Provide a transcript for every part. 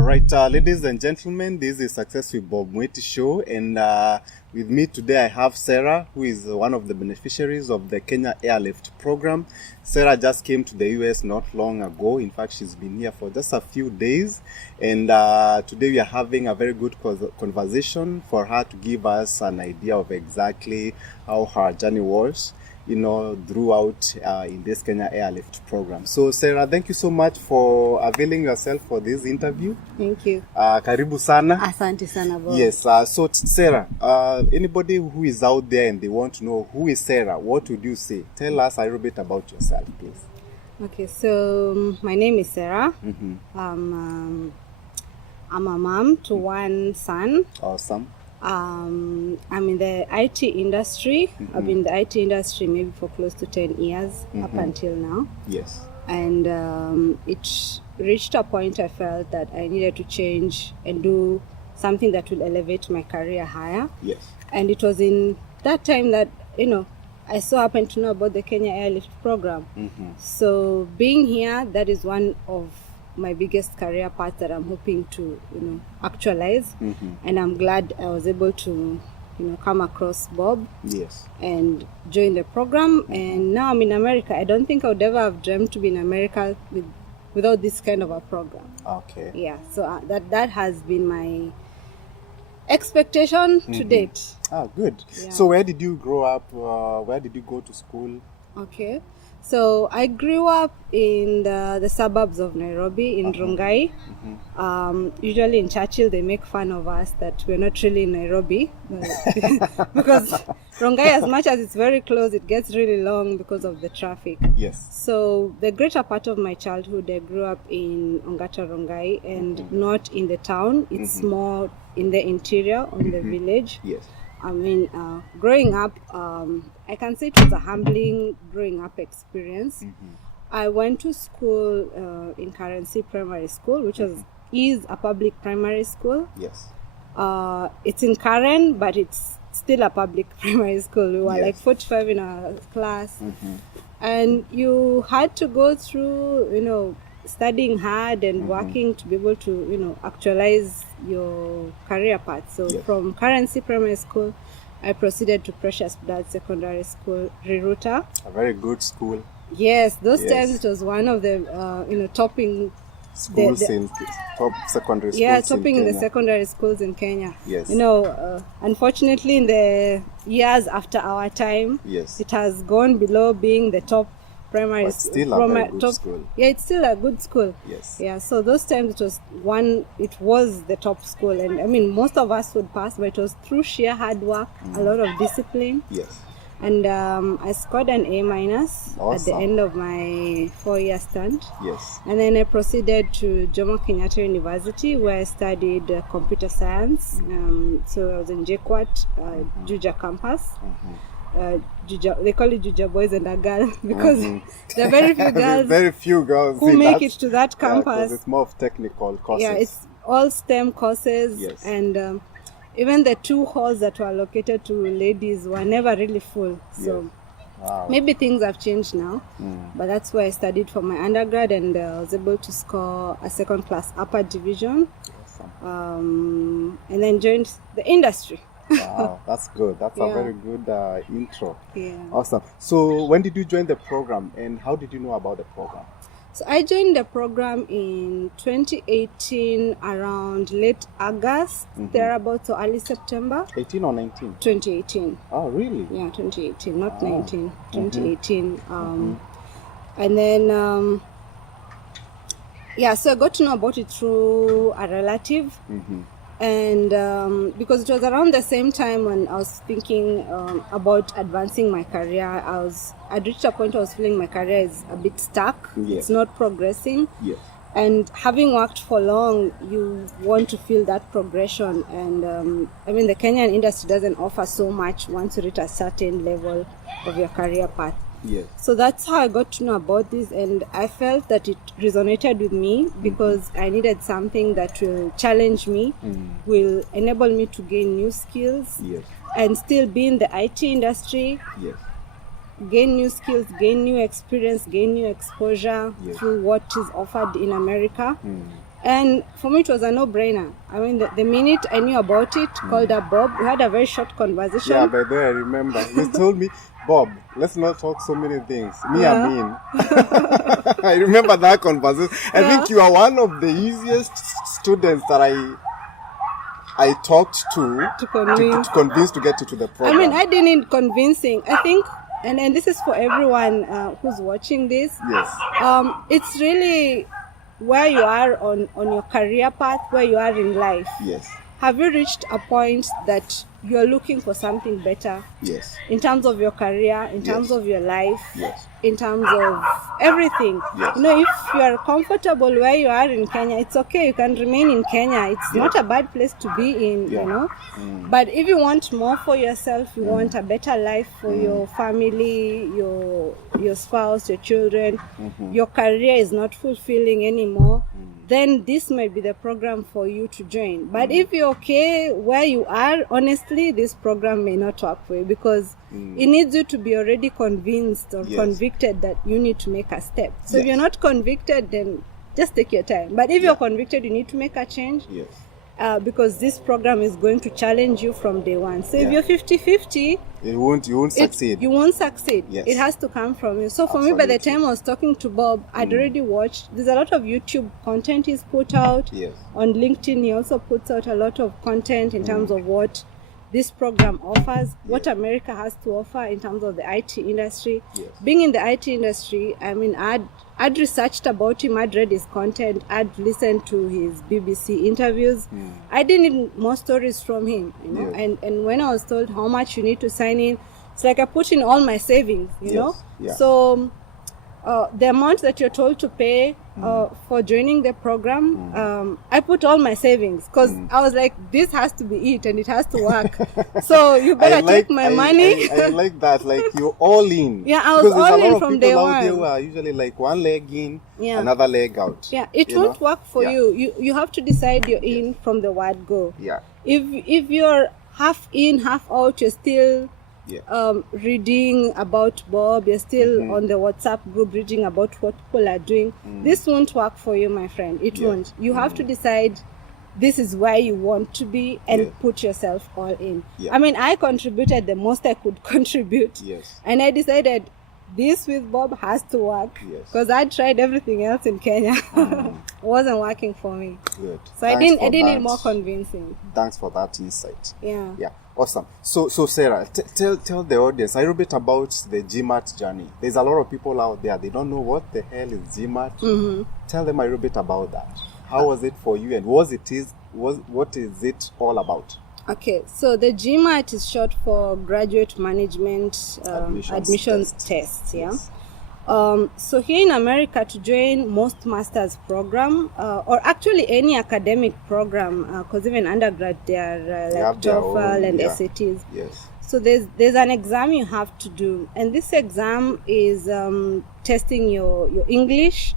All right, ladies and gentlemen, this is Success with Bob Mweti show, and with me today I have Sarah, who is one of the beneficiaries of the Kenya Airlift program. Sarah just came to the US not long ago. In fact, she's been here for just a few days, and today we are having a very good conversation for her to give us an idea of exactly how her journey was, throughout in this Kenya Airlift program. So Sarah, thank you so much for availing yourself for this interview. Thank you. Karibu sana. Asante sana, Bob. Yes, so Sarah, anybody who is out there and they want to know who is Sarah, what would you say? Tell us a little bit about yourself, please. Okay, so my name is Sarah. Mm-hmm. I'm a mom to one son. Awesome. I'm in the IT industry. Mm-hmm. I've been in the IT industry maybe for close to 10 years up until now. Yes. And it reached a point I felt that I needed to change and do something that will elevate my career higher. Yes. And it was in that time that, I so happened to know about the Kenya Airlift program. Mm-hmm. So being here, that is one of my biggest career path that I'm hoping to, actualize. Mm-hmm. And I'm glad I was able to, come across Bob. Yes. And join the program. And now I'm in America. I don't think I would ever have dreamt to be in America without this kind of a program. Okay. Yeah. So that has been my expectation to date. Good. Yeah. So where did you grow up? Where did you go to school? Okay. So I grew up in the suburbs of Nairobi, in Rongai. Mm-hmm. Usually in Churchill, they make fun of us that we're not really in Nairobi. Because Rongai, as much as it's very close, it gets really long because of the traffic. Yes. So the greater part of my childhood, I grew up in Ongata Rongai and not in the town. It's more in the interior, on the village. Yes. I mean, growing up, I can say it was a humbling growing up experience. Mm-hmm. I went to school in Currency Primary School, which is a public primary school. Yes. It's in Karen, but it's still a public primary school. We were like 45 in our class. Mm-hmm. And you had to go through, studying hard and working to be able to, actualize your career path. So from Currency Primary School, I proceeded to Precious Blood Secondary School, Riruta. A very good school. Yes, those times it was one of the, topping schools in top secondary schools. Yeah, topping in the secondary schools in Kenya. Yes. Unfortunately, in the years after our time, it has gone below being the top primary school. Still a very good school. Yeah, it's still a good school. Yes. Yeah, so those times it was the top school. And I mean, most of us would pass, but it was through sheer hard work, a lot of discipline. Yes. And I scored an A- at the end of my 4-year stint. Yes. And then I proceeded to Jomo Kenyatta University, where I studied computer science. So I was in JKUAT, Juja campus. They call it Juja boys and a girl because there are very few girls who make it to that campus. It's more of technical courses. Yeah, it's all STEM courses. Yes. And even the 2 halls that were allocated to ladies were never really full. So maybe things have changed now. But that's where I studied for my undergrad, and I was able to score a second class upper division. Awesome. And then joined the industry. Wow, that's good. That's a very good intro. Yeah. Awesome. So when did you join the program, and how did you know about the program? So I joined the program in 2018, around late August, thereabouts, or early September. 18 or 19? 2018. Oh, really? Yeah, 2018, not 19. 2018. And then, so I got to know about it through a relative. And because it was around the same time when I was thinking about advancing my career, I'd reached a point where I was feeling my career is a bit stuck. Yes. It's not progressing. Yes. And having worked for long, you want to feel that progression. And the Kenyan industry doesn't offer so much once you reach a certain level of your career path. Yes. So that's how I got to know about this, and I felt that it resonated with me because I needed something that will challenge me, will enable me to gain new skills, and still be in the IT industry, gain new skills, gain new experience, gain new exposure through what is offered in America. And for me, it was a no-brainer. I mean, the minute I knew about it, called up Bob. We had a very short conversation. Yeah, by the way, I remember. You told me, Bob, let's not talk so many things. Me, Yeah. I mean. I remember that conversation. I think you are one of the easiest students that I talked To convince. to convince to get you to the I program. mean, I didn't need convincing. I think, and this is for everyone who's watching this. Yes. It's really where you are on your career path, where you are in life. Yes. Have you reached a point that you're looking for something better Yes. in terms of your career, in terms Yes. of your life, Yes. in terms of everything? Yes. You know, if you are comfortable where you are in Kenya, it's okay. You can remain in Kenya. It's not a bad place to be in, Yeah. you know. But if you want more for yourself, you want a better life for your family, your spouse, your children, your career is not fulfilling anymore, then this might be the program for you to join. But if you're okay where you are, honestly, this program may not work for you, because it needs you to be already convinced or Yes. convicted that you need to make a step. So if Yes. you're not convicted, then just take your time. But if you're convicted, you need to make a change. Yes. Because this program is going to challenge you from day one. So if Yeah. you're 50-50, You won't succeed. you won't succeed. Yes. It has to come from you. So for me, by the Absolutely. time I was talking to Bob, I'd already watched. There's a lot of YouTube content he's put out. Yes. On LinkedIn, he also puts out a lot of content in terms of what this program offers, what America has to offer in terms of the IT industry. Yes. Being in the IT industry, I mean, I'd researched about him, I'd read his content, I'd listened to his BBC interviews. I didn't need more stories from him, you know. Yes. And when I was told how much you need to sign in, it's like I put in all my savings, you Yes. know. Yeah. So the amount that you're told to pay for joining the program, I put all my savings, because I was like, this has to be it and it has to work. So you better take my money. I like that. Like, you're all in. Yeah, I was Because there's all a lot in of from people day out there one. who are usually like one leg in, Yeah. another leg out. Yeah, it you won't know? work for Yeah. you. You have to decide you're in from the word go. Yeah. If you're half in, half out, you're still Yeah. reading about Bob, you're still on the WhatsApp group reading about what people are doing, this won't work for you, my friend. It won't. You have to decide this is where you want to be and Yeah. put yourself all in. Yeah. I mean, I contributed the most I could contribute. Yes. And I decided this with Bob has to work, Yes. because I tried everything else in Kenya. It wasn't working for me. Good. So I Thanks didn't for need that. more convincing. Thanks for that insight. Yeah. Yeah, awesome. So Sarah, tell the audience a little bit about the Gmat journey. There's a lot of people out there, they don't know what the hell is Gmat. Tell them a little bit about that. How was it for you, and what is it all about? Okay, so the Gmat is short for Graduate Management Admissions Test. Yeah. Yes. So here in America, to join most master's program, or actually any academic program, because even undergrad they are like have their TOEFL own, and yeah. SATs. Yes. So there's an exam you have to do, and this exam is testing your English,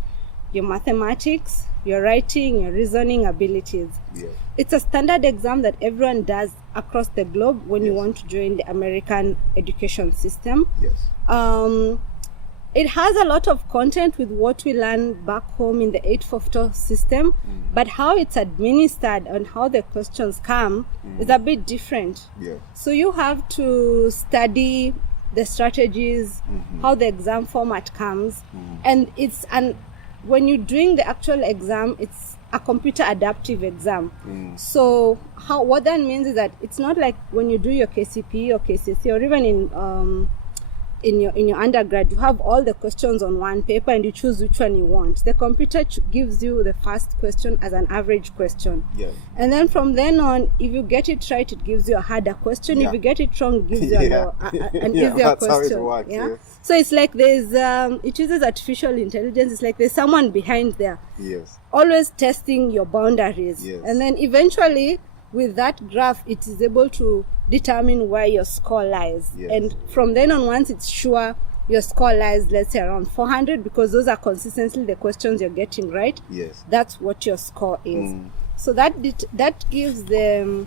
your mathematics, your writing, your reasoning abilities. Yes. It's a standard exam that everyone does across the globe when you want to join the American education system. Yes. It has a lot of content with what we learn back home in the 842 system, but how it's administered and how the questions come is a bit different. Yeah. So you have to study the strategies, how the exam format comes, and when you're doing the actual exam, it's a computer adaptive exam. So what that means is that it's not like when you do your KCP or KCC or even in your undergrad, you have all the questions on one paper and you choose which one you want. The computer gives you the first question as an average question. Yeah. And then from then on, if you get it right, it gives you a harder question. Yeah. If you get it wrong, it gives you an Yeah, easier that's how it question. works, Yeah? yes. So it's like there's, it uses artificial intelligence. It's like there's someone behind there, Yes. always testing your boundaries. Yes. And then eventually, with that graph, it is able to determine where your score lies. Yes. And from then on, once it's sure your score lies, let's say around 400, because those are consistently the questions you're getting right. Yes. That's what your score is. So that gives the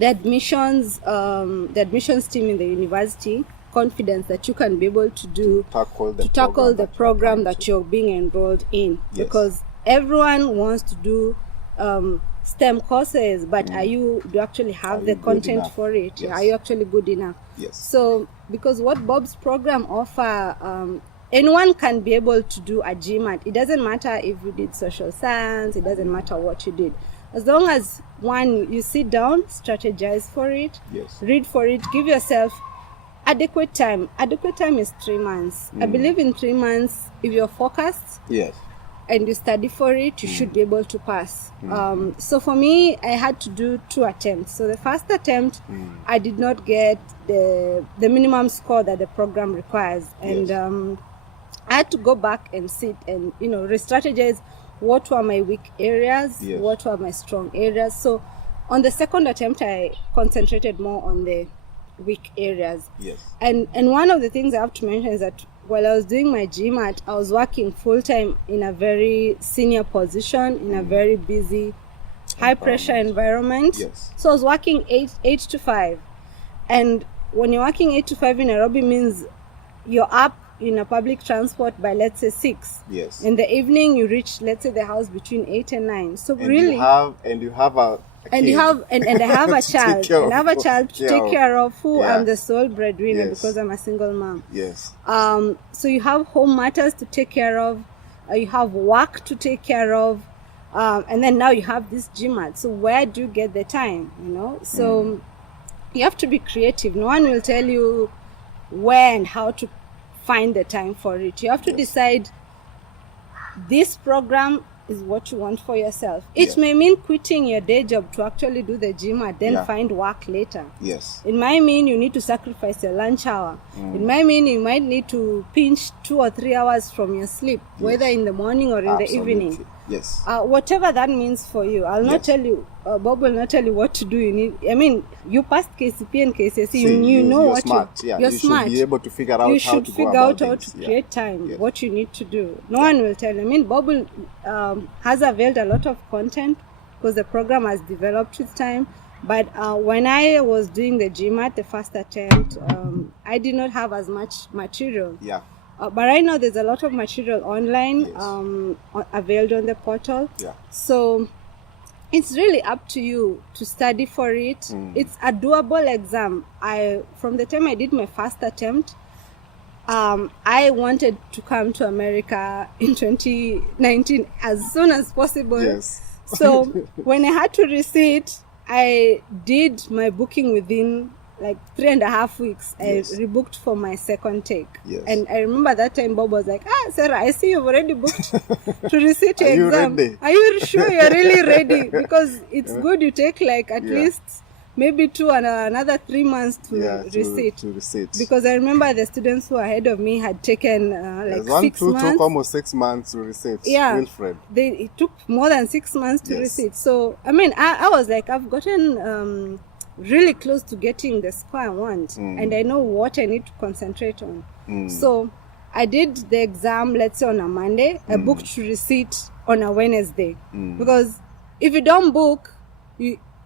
admissions team in the university confidence that you can be able to Tackle the program that you're being enrolled in. Yes. Because everyone wants to do STEM courses, but do you actually have the content for it? Yes. Are you actually good enough? Yes. So, because what Bob's program offer, anyone can be able to do a GMAT. It doesn't matter if you did social science, it doesn't matter what you did. As long as, one, you sit down, strategize for it, yes, read for it, give yourself adequate time. Adequate time is 3 months. I believe in 3 months, if you're focused, yes, and you study for it, you should be able to pass. So for me, I had to do 2 attempts. So the first attempt, I did not get the minimum score that the program requires. And I had to go back and sit and, re-strategize what were my weak areas, what were my strong areas. So on the second attempt, I concentrated more on the weak areas. Yes. And one of the things I have to mention is that while I was doing my GMAT, I was working full-time in a very senior position, in a very busy, high-pressure environment. Yes. So I was working 8 to 5. And when you're working 8 to 5 in Nairobi means you're up in a public transport by, let's say, 6. Yes. In the evening, you reach, let's say, the house between 8 and 9. So and really... you have a and kid. I have a child. And I have a child to take care of who Yeah. I'm the sole breadwinner Yes. because I'm a single mom. Yes. So you have home matters to take care of, you have work to take care of, and then now you have this GMAT. So where do you get the time? So you have to be creative. No one will tell you where and how to find the time for it. You have to decide this program is what you want for yourself. It may mean quitting your day job to actually do the GMAT, then find work later. Yes. It might mean you need to sacrifice your lunch hour. It might mean you might need to pinch 2 or 3 hours from your sleep, whether in the morning or in the evening. Yes. Whatever that means for you. I'll not tell you, Bob will not tell you what to do. You passed KCP and KCSE, you know you're what smart. you're smart. You should be able to figure out You how should to go figure about out how things. to create time, what you need to do. No one will tell you. Bob will, has availed a lot of content because the program has developed with time. But when I was doing the GMAT, the first attempt, I did not have as much material. Yeah. But right now there's a lot of material online availed on the portal. Yeah. So it's really up to you to study for it. It's a doable exam. From the time I did my first attempt, I wanted to come to America in 2019 as soon as possible. Yes. So when I had to resit, I did my booking within like 3.5 weeks. Yes. I rebooked for my second take. Yes. And I remember that time Bob was like, Sarah, I see you've already booked to resit your exam. Ready? Are you sure you're really ready? Because it's good you take like at least maybe 2 and another 3 months to resit. To resit. Because I remember the students who were ahead of me had taken like 6 months. Took almost 6 months to resit. Yeah. Wilfred. It took more than 6 months to resit. So, I was like, I've gotten really close to getting the score I want. And I know what I need to concentrate on. So, I did the exam, let's say on a Monday. I booked to resit on a Wednesday. Because if you don't book,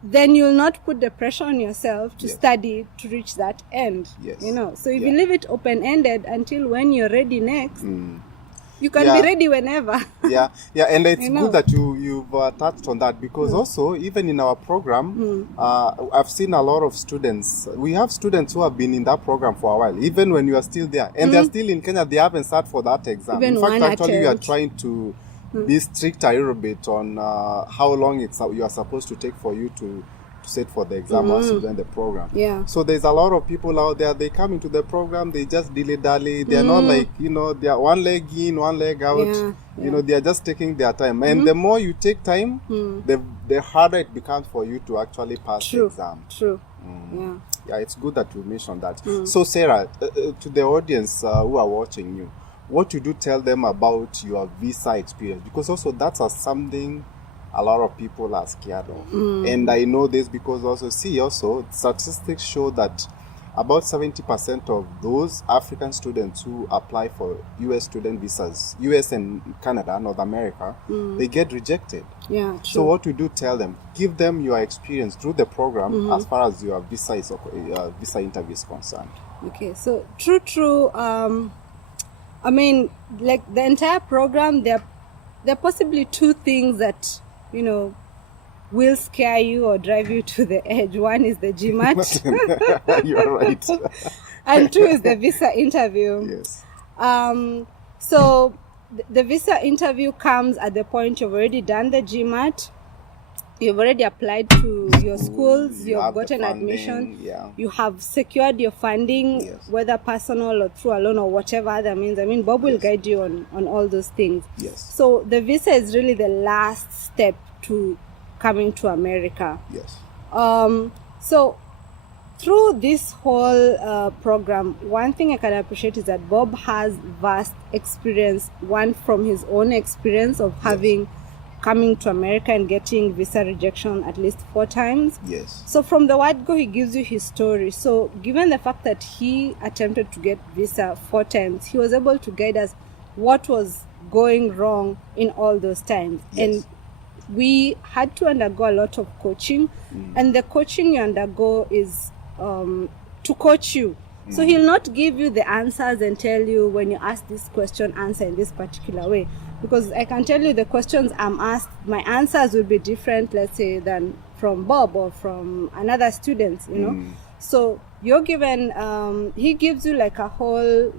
then you'll not put the pressure on yourself to study to reach that end. Yes. So if you leave it open-ended until when you're ready next, you can be ready whenever. And it's good that you've touched on that because also even in our program, I've seen a lot of students. We have students who have been in that program for a while, even when you are still there, and they're still in Kenya. They haven't sat for that exam. Even in fact, one actually, we are attempt. trying to be stricter a little bit on how long you are supposed to take for you to sit for the exam once you join the program. Yeah. So there's a lot of people out there, they come into the program, they just dilly-dally. They're not like, they are one leg in, one leg out. They are just taking their time. And the more you take time, the harder it becomes for you to actually pass the exam. True. Yeah, it's good that you mentioned that. So Sarah, to the audience who are watching you, what you do tell them about your visa experience? Because also that's something a lot of people are scared of. And I know this because also statistics show that about 70% of those African students who apply for US student visas, US and Canada, North America, they get rejected. Yeah, true. So what you do tell them, give them your experience through the program as far as your visa interview is concerned. Okay, so true. Like the entire program, there are possibly two things that, you know, will scare you or drive you to the edge. One is the Gmat. You're right. And two is the visa interview. Yes. So the visa interview comes at the point you've already done the Gmat. You've already applied to your schools, you've gotten admission, you have secured your funding, whether personal or through a loan or whatever other means. I mean, Bob will guide you on all those things. Yes. So the visa is really the last step to coming to America. Yes. So through this whole program, one thing I can appreciate is that Bob has vast experience, one from his own experience of having coming to America and getting visa rejection at least 4 times. Yes. So from the word go, he gives you his story. So given the fact that he attempted to get visa 4 times, he was able to guide us what was going wrong in all those times. Yes. And we had to undergo a lot of coaching, and the coaching you undergo is to coach you. So he'll not give you the answers and tell you when you ask this question, answer in this particular way. Because I can tell you the questions I'm asked, my answers will be different, let's say, than from Bob or from another student, you know. So you're given, he gives you like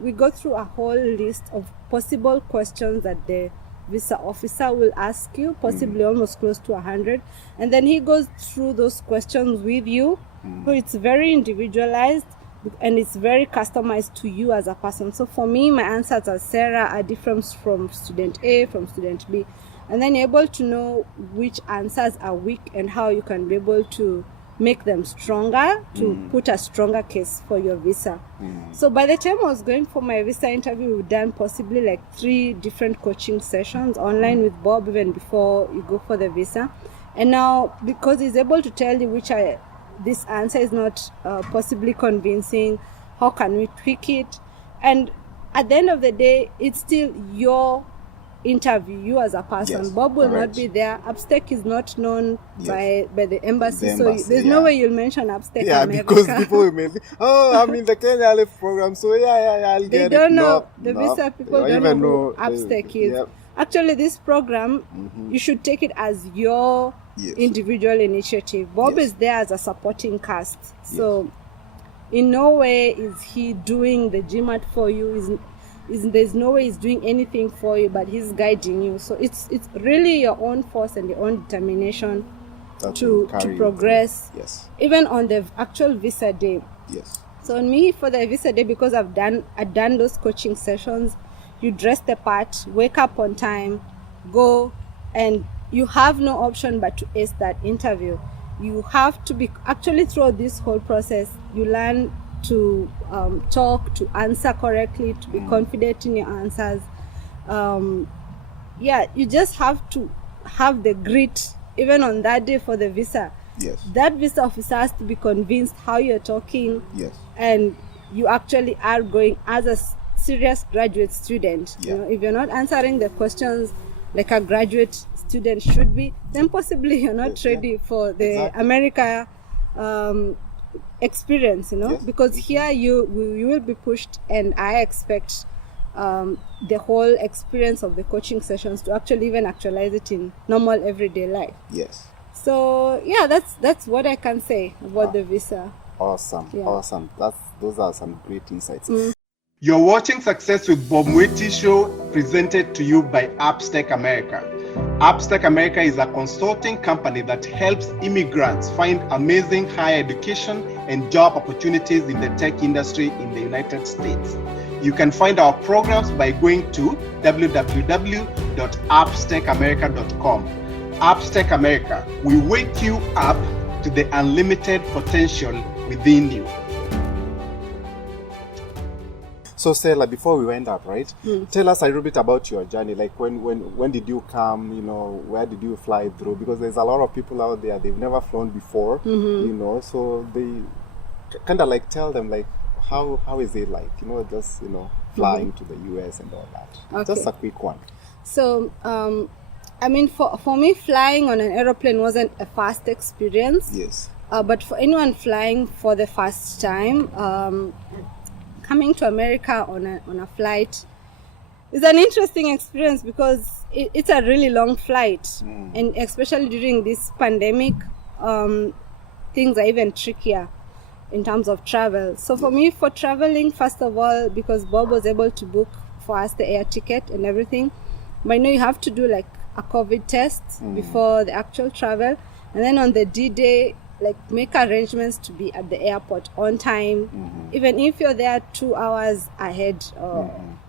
we go through a whole list of possible questions that the visa officer will ask you, possibly almost close to 100. And then he goes through those questions with you. So it's very individualized and it's very customized to you as a person. So for me, my answers as Sarah are different from student A, from student B. And then you're able to know which answers are weak and how you can be able to make them stronger, to put a stronger case for your visa. So by the time I was going for my visa interview, we've done possibly like 3 different coaching sessions online with Bob even before you go for the visa. And now, because he's able to tell you this answer is not possibly convincing, how can we tweak it? And at the end of the day, it's still your interview, you as a person. Yes, Bob will correct. not be there. Upstake is not known Yes. by the embassy. The So embassy, there's no way you'll mention Upstake America. Because people will maybe, I'm in the Kenya Airlift program, so I'll They get it. don't know, No, the no, visa people they don't even know who Upstake is. Yep. Actually, this program, you should take it as your individual initiative. Bob is there as a supporting cast. So in no way is he doing the Gmat for you. There's no way he's doing anything for you, but he's guiding you. So it's really your own force and your own determination to progress. Yes. Even on the actual visa day. Yes. So on me, for the visa day, because I've done those coaching sessions, you dress the part, wake up on time, go, and you have no option but to ace that interview. You have to be, actually throughout this whole process, you learn to talk, to answer correctly, to be confident in your answers. You just have to have the grit, even on that day for the visa. Yes. That visa officer has to be convinced how you're talking. Yes. And you actually are going as a serious graduate student. You know, if you're not answering the questions like a graduate student should be, then possibly you're not ready for the America experience, you know, because here you will be pushed, and I expect the whole experience of the coaching sessions to actually even actualize it in normal everyday life. Yes. So that's what I can say about the visa. Awesome. Those are some great insights. You're watching Success with Bob Mwiti show, presented to you by Upstack America. Upstack America is a consulting company that helps immigrants find amazing higher education and job opportunities in the tech industry in the United States. You can find our programs by going to www.upstackamerica.com. Upstack America, we wake you up to the unlimited potential within you. So Stella, before we went up, right? Tell us a little bit about your journey. Like when did you come? You know, where did you fly through? Because there's a lot of people out there, they've never flown before. You know, so they kind of like tell them like how is it like? You know, just flying to the US and all that. Okay. Just a quick one. So I mean, for me, flying on an aeroplane wasn't a fast experience. Yes. But for anyone flying for the first time, coming to America on a flight, it's an interesting experience because it's a really long flight, and especially during this pandemic, things are even trickier in terms of travel. So for me, for traveling, first of all, because Bob was able to book for us the air ticket and everything, but I know you have to do like a COVID test before the actual travel, and then on the D-Day, like make arrangements to be at the airport on time, even if you're there 2 hours ahead.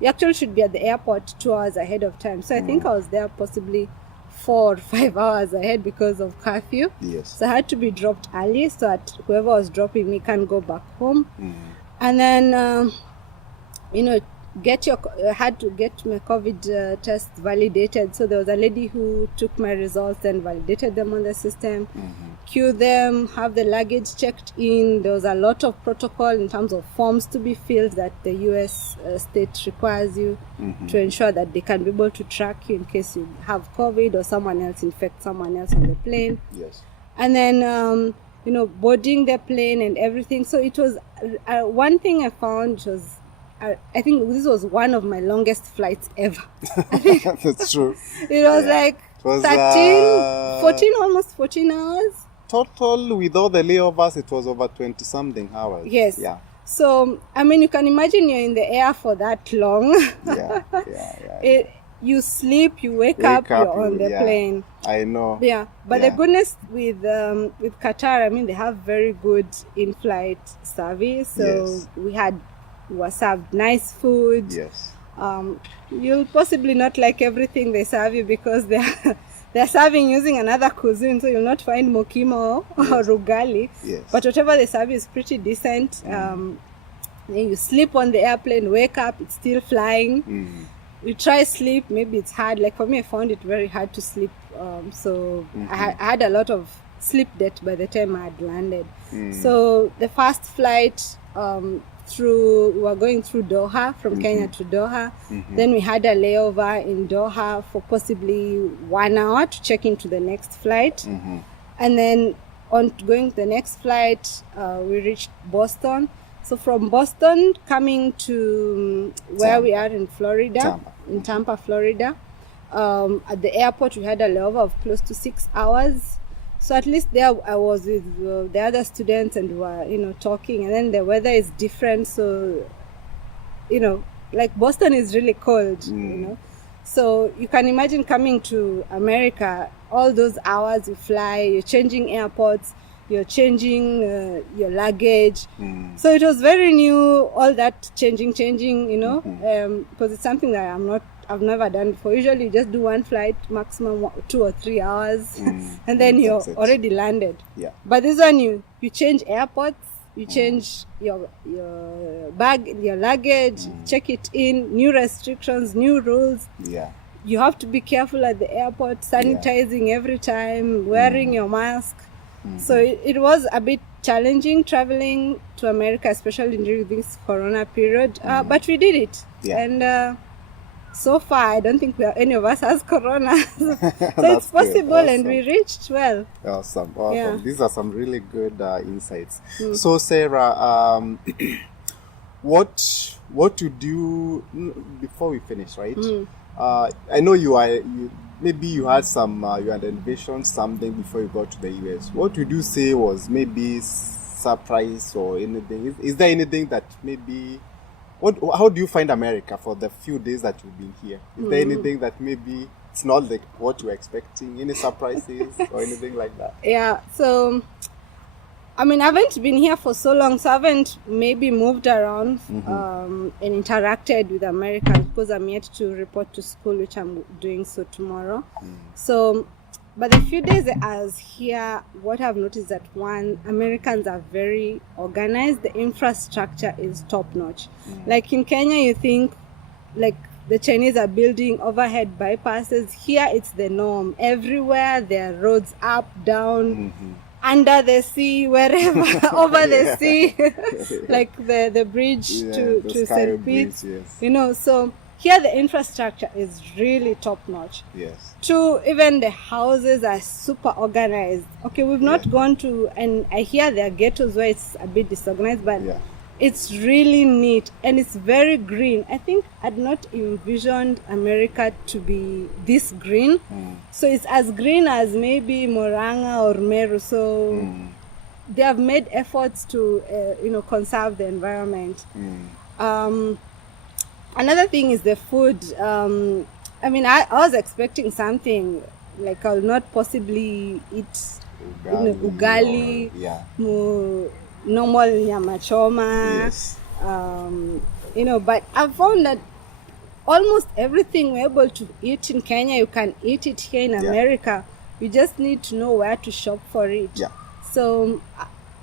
You actually should be at the airport 2 hours ahead of time. So I think I was there possibly 4 or 5 hours ahead because of curfew. Yes. So I had to be dropped early so that whoever was dropping me can go back home. And then, had to get my COVID test validated. So there was a lady who took my results and validated them on the system, queue them, have the luggage checked in. There was a lot of protocol in terms of forms to be filled that the US state requires you to ensure that they can be able to track you in case you have COVID or someone else infect someone else on the plane. Yes. And then, boarding the plane and everything. So it was one thing I found was, I think this was one of my longest flights ever. That's true. It was like It was, 14, almost 14 hours. Total, with all the layovers, it was over 20 something hours. Yes. Yeah. So, I mean, you can imagine you're in the air for that long. Yeah. You sleep, you wake up, you're on the plane. I know. Yeah, but the goodness with Qatar, I mean, they have very good in-flight service. So we were served nice food. Yes. You'll possibly not like everything they serve you because they're serving using another cuisine, so you'll not find mokimo or rugali. Yes. But whatever they serve you is pretty decent. Then you sleep on the airplane, wake up, it's still flying. You try sleep, maybe it's hard. Like for me, I found it very hard to sleep. So I had a lot of sleep debt by the time I had landed. So the first flight we were going through Doha, from Kenya to Doha. Then we had a layover in Doha for possibly 1 hour to check into the next flight. And then on going to the next flight, we reached Boston. So from Boston coming to where we are in Florida, in Tampa, Florida, at the airport we had a layover of close to 6 hours. So at least there I was with the other students and we were, talking. And then the weather is different. So, like Boston is really cold, So you can imagine coming to America, all those hours you fly, you're changing airports, you're changing your luggage. So it was very new, all that changing, because it's something that I've never done before. Usually you just do one flight, maximum 2 or 3 hours, and then you're already landed. Yeah. But this one, you change airports, you change your bag, your luggage, check it in, new restrictions, new rules. Yeah. You have to be careful at the airport, sanitizing every time, wearing your mask. So it was a bit challenging traveling to America, especially during this Corona period. But we did it. Yeah. And so far, I don't think any of us has Corona. So it's possible, awesome. And we reached well. Awesome. Yeah. These are some really good insights. So Sarah, what to do before we finish, right? I know you had you had envisioned something before you got to the US. What would you say was maybe surprise or anything? Is there anything that maybe... How do you find America for the few days that you've been here? Is there anything that maybe it's not like what you're expecting? Any surprises or anything like that? Yeah, so... I mean, I haven't been here for so long, so I haven't maybe moved around and interacted with Americans because I'm yet to report to school, which I'm doing so tomorrow. So, but the few days I was here, what I've noticed that Americans are very organized. The infrastructure is top notch. Like in Kenya, you think like the Chinese are building overhead bypasses. Here, it's the norm. Everywhere there are roads up, down. Under the sea, wherever, over the sea, like the bridge to St. Pete's, so here the infrastructure is really top notch. Yes. Even the houses are super organized. Okay, we've not gone to, and I hear there are ghettos where it's a bit disorganized, but It's really neat and it's very green. I think I'd not envisioned America to be this green. So it's as green as maybe Moranga or Meru. So they have made efforts to, conserve the environment. Another thing is the food. I was expecting something like I'll not possibly eat ugali, normal nyama choma. Yes. But I've found that almost everything we're able to eat in Kenya, you can eat it here in America. You just need to know where to shop for it. Yeah. So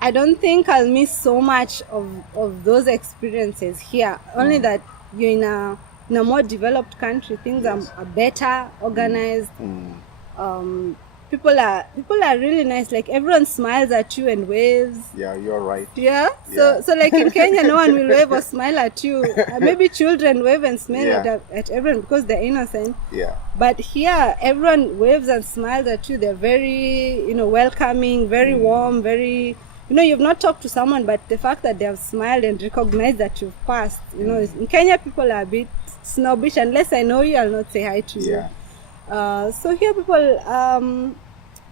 I don't think I'll miss so much of those experiences here. Only that you're in a more developed country, things are better organized. People are really nice. Like everyone smiles at you and waves. Yeah, you're right. Yeah. So like in Kenya, no one will wave or smile at you. Maybe children wave and smile at everyone because they're innocent. Yeah. But here, everyone waves and smiles at you. They're very, welcoming, very warm, very. You've not talked to someone, but the fact that they have smiled and recognized that you've passed. In Kenya, people are a bit snobbish. Unless I know you, I'll not say hi to you. So here people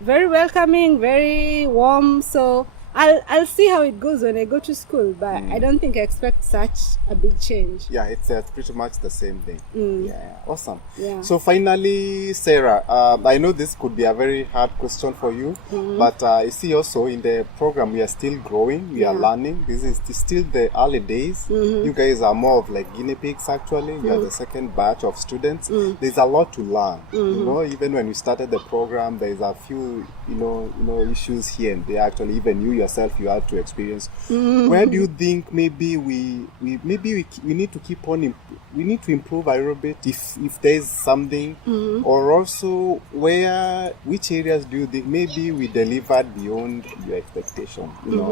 very welcoming, very warm. So I'll see how it goes when I go to school, but I don't think I expect such a big change. Yeah, it's pretty much the same thing. Yeah, awesome. Yeah. So finally, Sarah, I know this could be a very hard question for you, but you see also in the program we are still growing, we are learning. This is still the early days. You guys are more of like guinea pigs actually. You are the second batch of students. There's a lot to learn. Even when we started the program, there's a few issues here and there. Actually, even you yourself, you had to experience. Where do you think maybe we need to keep on we need to improve a little bit if there's something, or also which areas do you think maybe we delivered beyond your expectation?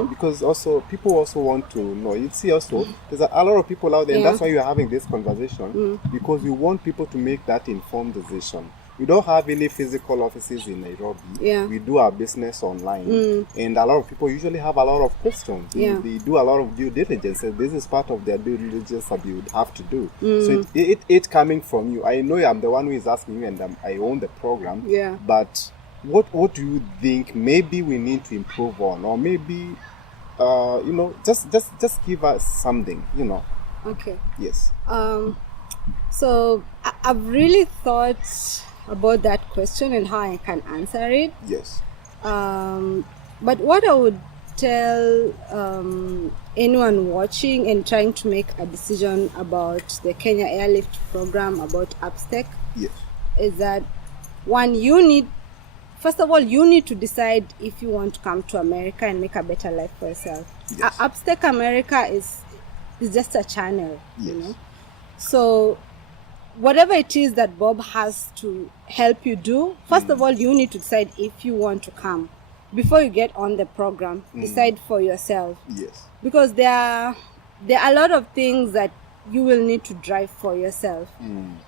Because also people also want to know. You see also there's a lot of people out there, and that's why you're having this conversation, because you want people to make that informed decision. We don't have any physical offices in Nairobi. Yeah. We do our business online. And a lot of people usually have a lot of questions. They do a lot of due diligence. And this is part of their due diligence that you would have to do. So it coming from you. I know I'm the one who is asking you, and I own the program. Yeah. But what do you think maybe we need to improve on? Or maybe, just give us something, Okay. Yes. So I've really thought about that question and how I can answer it. Yes. But what I would tell anyone watching and trying to make a decision about the Kenya Airlift program, about Upstack, is that one, you need to decide if you want to come to America and make a better life for yourself. Yes. Upstack America is just a channel, So whatever it is that Bob has to help you do, first of all, you need to decide if you want to come. Before you get on the program, decide for yourself. Yes. Because there are a lot of things that you will need to drive for yourself.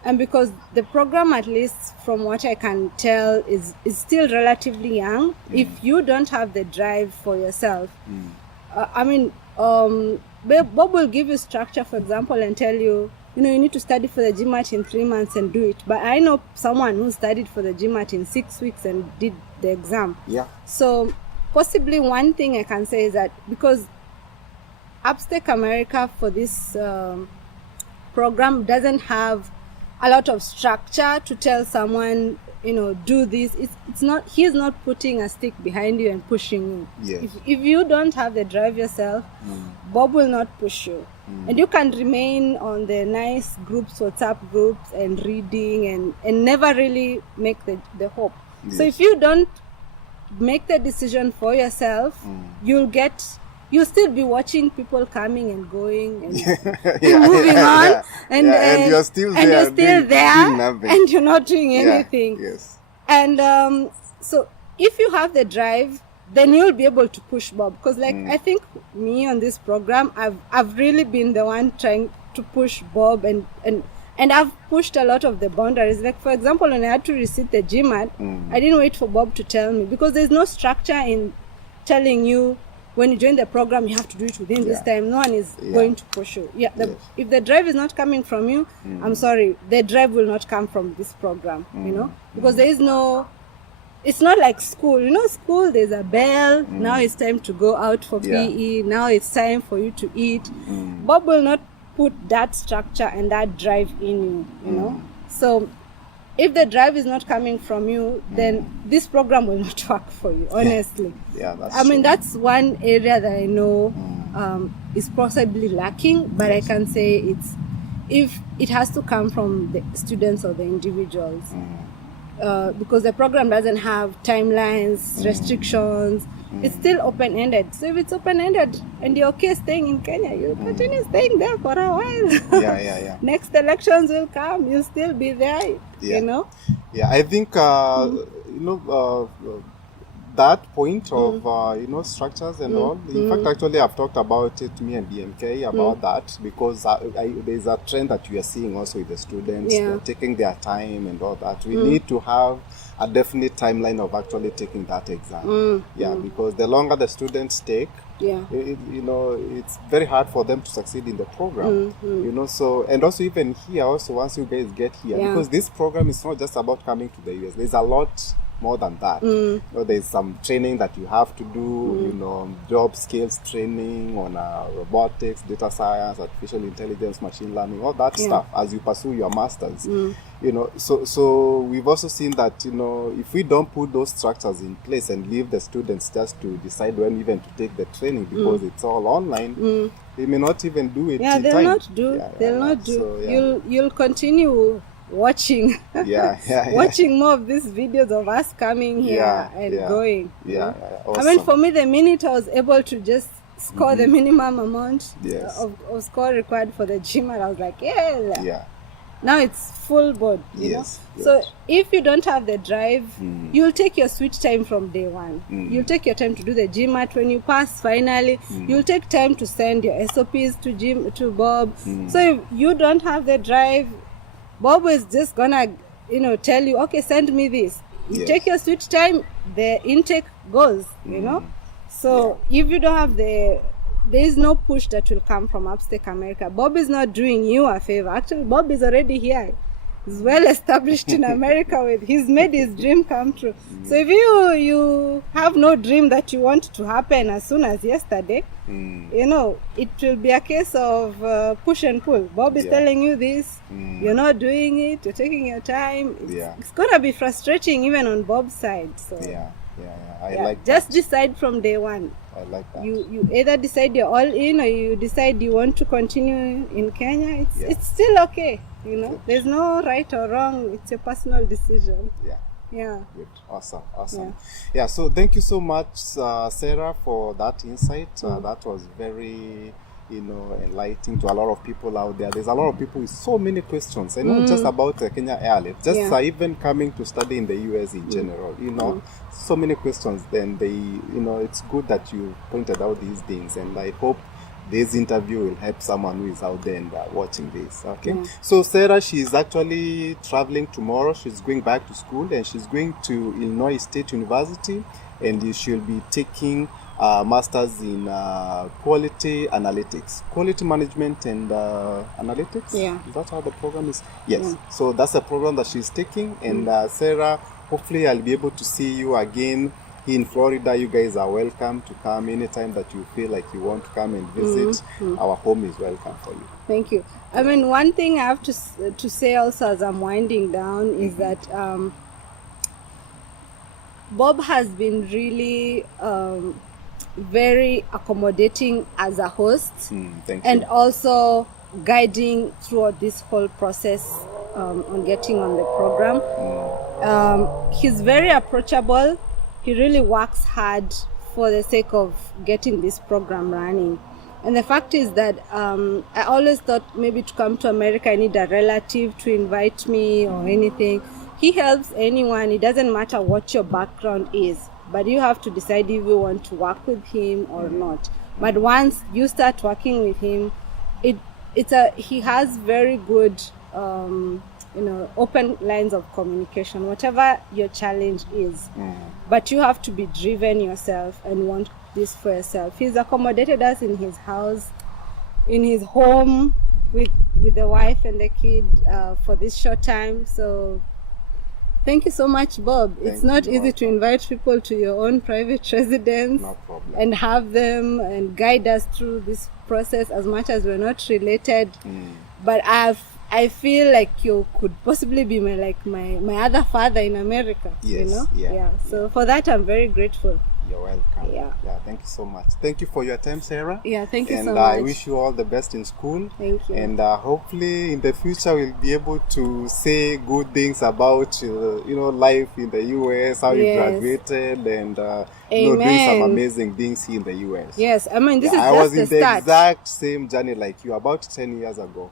And because the program, at least from what I can tell, is still relatively young, if you don't have the drive for yourself, Bob will give you structure, for example, and tell you, you need to study for the Gmat in 3 months and do it. But I know someone who studied for the Gmat in 6 weeks and did the exam. Yeah. So possibly one thing I can say is that because Upstack America for this program doesn't have a lot of structure to tell someone, do this. It's not. He's not putting a stick behind you and pushing you. Yes. If you don't have the drive yourself, Bob will not push you. And you can remain on the nice groups, WhatsApp groups, and reading and never really make the hope. Yes. So if you don't make the decision for yourself, you'll still be watching people coming and going and, and moving on. And you're still there. And you're not doing anything. Yes. And so if you have the drive, then you'll be able to push Bob. Because I think me on this program, I've really been the one trying to push Bob and I've pushed a lot of the boundaries. Like, for example, when I had to receipt the Gmat, I didn't wait for Bob to tell me, because there's no structure in telling you, when you join the program, you have to do it within this time. No one is going to push you. If the drive is not coming from you, I'm sorry, the drive will not come from this program, you know, because there is no, it's not like school. You know, school, there's a bell. Now it's time to go out for PE. Now it's time for you to eat. Bob will not put that structure and that drive in you, you know. So if the drive is not coming from you, then this program will not work for you, honestly. That's mean, true. that's one area that I know is possibly lacking, but I can say if it has to come from the students or the individuals. Because the program doesn't have timelines, restrictions. It's still open-ended. So if it's open-ended and you're okay staying in Kenya, you'll continue staying there for a while. Next elections will come, you'll still be there, you know? Yeah, I think, that point of, structures and all. In fact, actually, I've talked about it, me and BMK, about that, because there's a trend that we are seeing also with the students. They're taking their time and all that. We need to have a definite timeline of actually taking that exam. Because the longer the students take, it's very hard for them to succeed in the program. You know, so, and also even here, also once you guys get here, because this program is not just about coming to the US. There's a lot more than that. You know, there's some training that you have to do, you know, job skills training on robotics, data science, artificial intelligence, machine learning, all that stuff as you pursue your masters. You know, so we've also seen that, you know, if we don't put those structures in place and leave the students just to decide when even to take the training, because it's all online, they may not even do it. They'll not do. They'll not do. So, you'll continue watching watching more of these videos of us coming here and going. Awesome. I mean, for me, the minute I was able to just score the minimum amount of score required for the GMAT, I was like, now it's full board, you know? So if you don't have the drive, you'll take your switch time from day one. You'll take your time to do the GMAT. When you pass finally, you'll take time to send your SOPs to Bob. So if you don't have the drive, Bob is just gonna, you know, tell you, okay, send me this. You take your switch time, the intake goes, you know. So if you don't have there is no push that will come from Upstate America. Bob is not doing you a favor. Actually, Bob is already here. He's well established in America. He's made his dream come true. So if you have no dream that you want to happen as soon as yesterday, you know, it will be a case of push and pull. Bob is telling you this, you're not doing it, you're taking your time. It's gonna be frustrating even on Bob's side. So I like just decide from day one. I like that. You either decide you're all in, or you decide you want to continue in Kenya. It's still okay, you know. There's no right or wrong. It's your personal decision. Good. Awesome. So thank you so much, Sarah, for that insight. That was very, you know, enlightening to a lot of people out there. There's a lot of people with so many questions, and not just about Kenya Airlift, just even coming to study in the US in general, you know, so many questions. Then you know, it's good that you pointed out these things, and I hope this interview will help someone who is out there and watching this. Okay. So Sarah, she's actually traveling tomorrow. She's going back to school, and she's going to Illinois State University, and she'll be taking masters in quality analytics, quality management and analytics. Is that how the program is? Yes. So that's a program that she's taking, and Sarah, hopefully I'll be able to see you again in Florida. You guys are welcome to come anytime that you feel like you want to come and visit. Our home is welcome for you. Thank you. I mean, one thing I have to say also as I'm winding down is that Bob has been really very accommodating as a host, and also guiding throughout this whole process on getting on the program. He's very approachable. He really works hard for the sake of getting this program running. And the fact is that I always thought maybe to come to America I need a relative to invite me or anything. He helps anyone. It doesn't matter what your background is, but you have to decide if you want to work with him or not. But once you start working with him, he has very good open lines of communication, whatever your challenge is. But you have to be driven yourself and want this for yourself. He's accommodated us in his house, in his home, with the wife and the kid for this short time. So thank you so much, Bob. It's not easy to invite people to your own private residence and have them and guide us through this process, as much as we're not related. But I feel like you could possibly be my other father in America. Yes, you know? Yeah. So for that, I'm very grateful. You're welcome. Yeah. Thank you so much. Thank you for your time, Sarah. Yeah, thank you so And much. I wish you all the best in school. Thank you. And hopefully in the future we'll be able to say good things about life in the US, how you graduated, and doing some amazing things here in the US. Yes, I mean, this is I just was in the start. exact same journey like you about 10 years ago.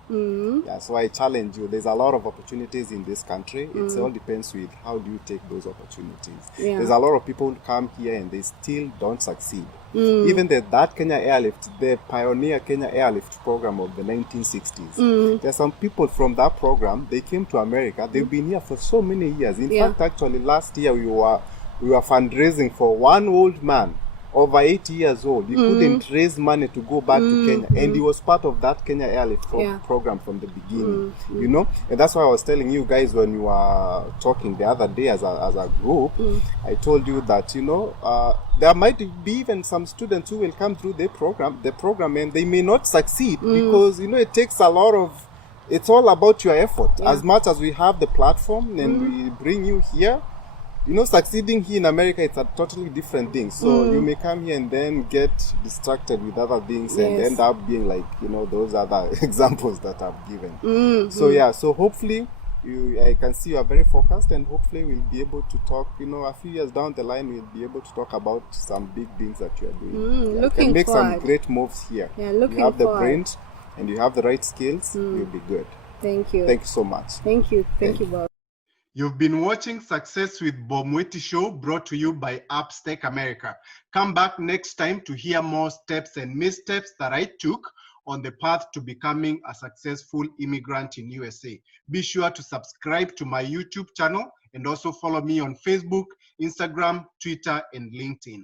Yeah, so I challenge you. There's a lot of opportunities in this country. It all depends with how do you take those opportunities. Yeah. There's a lot of people who come here and they still don't succeed. Even that Kenya Airlift, the pioneer Kenya Airlift program of the 1960s. There's some people from that program, they came to America. They've been here for so many years. In fact, actually last year we were fundraising for one old man over 80 years old. He couldn't raise money to go back to Kenya, and he was part of that Kenya Airlift program from the beginning. You know, and that's why I was telling you guys when you were talking the other day as a group. I told you that there might be even some students who will come through the program, and they may not succeed because it takes a lot of. It's all about your effort. As much as we have the platform and we bring you here. Succeeding here in America, it's a totally different thing. So you may come here and then get distracted with other things and end up being like, those other examples that I've given. So hopefully I can see you are very focused, and hopefully we'll be able to talk, a few years down the line, we'll be able to talk about some big things that you are doing. Looking forward. Make some great moves here. Yeah, looking you have the forward. brains and you have the right skills, you'll be good. Thank you. Thank you so much. Thank you, Bob. You've been watching Success with Bob Mweti Show, brought to you by Upstack America. Come back next time to hear more steps and missteps that I took on the path to becoming a successful immigrant in USA. Be sure to subscribe to my YouTube channel and also follow me on Facebook, Instagram, Twitter, and LinkedIn.